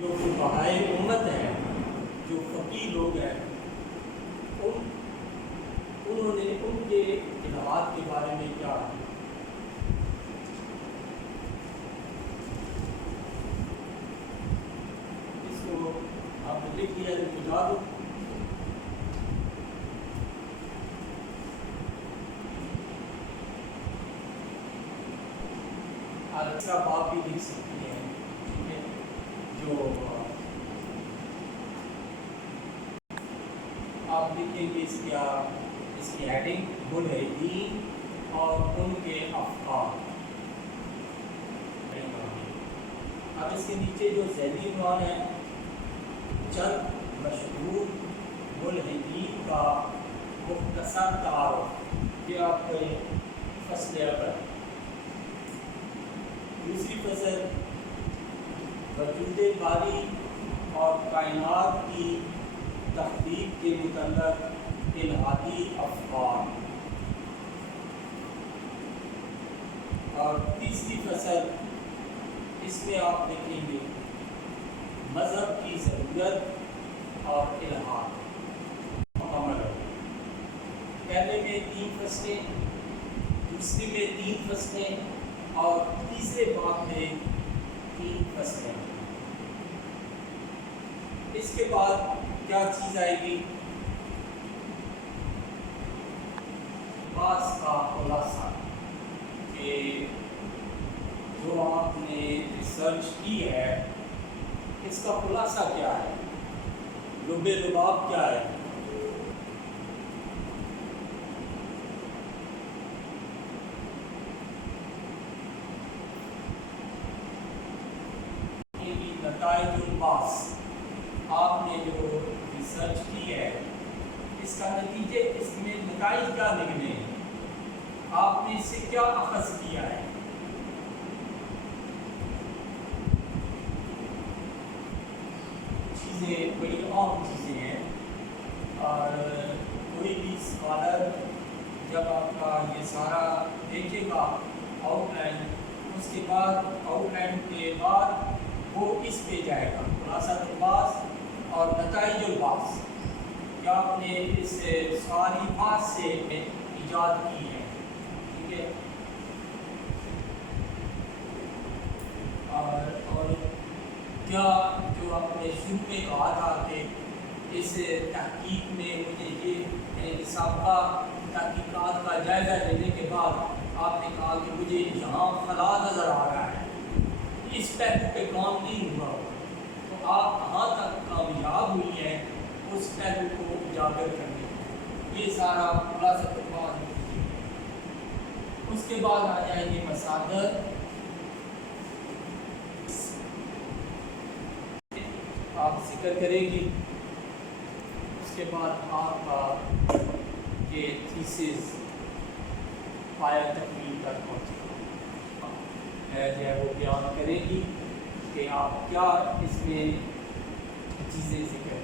جو فقہائے امت ہیں، جو فقیہ لوگ ہیں، انہوں نے ان کے اطلاعات کے بارے میں کیا اس کو آپ نے لکھ لیا بتا دو. دوسرا باب بھی لکھ سکتی ہیں، ٹھیک ہے، جو آپ لکھیں گے اس کی ہیڈنگ ملحدین اور ان کے افکار. اب اس کے نیچے جو ذیلی عنوان ہے، چند مشہور ملحدین کا مختصر تعارف، یہ آپ کے فصل اول. دوسری فصل وجود باری اور کائنات کی تخلیق کے متعلق الہادی افکار. اور تیسری فصل اس میں آپ لکھیں گے مذہب کی ضرورت اور الہاد مکمل ہو. پہلے میں 3 فصلیں، دوسری میں 3 فصلیں اور تیسرے باب میں 3 فصلیں. اس کے بعد کیا چیز آئے گی؟ بات کا خلاصہ، کہ جو آپ نے ریسرچ کی ہے اس کا خلاصہ کیا ہے، لب لباب کیا ہے. نتائج الباس، آپ نے جو ریسرچ کی ہے اس کا نتیجے، اس میں نتائج کیا نکلے ہیں، آپ نے اس سے کیا اخذ کیا ہے. چیزیں بڑی عام چیزیں ہیں، اور کوئی بھی اسکالر جب آپ کا یہ سارا دیکھے گا آؤٹ لائن، اس کے بعد آؤٹ لائن کے بعد وہ اس پہ جائے گا خلاصہ الباس اور نتائج الباس، کیا آپ نے اس ساری بات سے ایجاد کی ہے. ٹھیک ہے، اور کیا جو آپ نے شروع میں کہا تھا کہ اس تحقیق میں مجھے یہ سابقہ تحقیقات کا جائزہ لینے کے بعد آپ نے کہا کہ مجھے یہاں خلا نظر آ رہا ہے، اس پہلو پہ کام نہیں ہوا، تو آپ کہاں تک کامیاب ہوئی ہیں اس پہلو کو اجاگر کرنے. یہ سارا خلاصہ بات. اس کے بعد آ جائیں گے مصادر، آپ ذکر کریں گی. اس کے بعد آپ کا یہ تھیسس پایا تکمیل تک پہنچے جو ہے وہ بیان کرے گی کہ آپ کیا اس میں چیزیں ذکر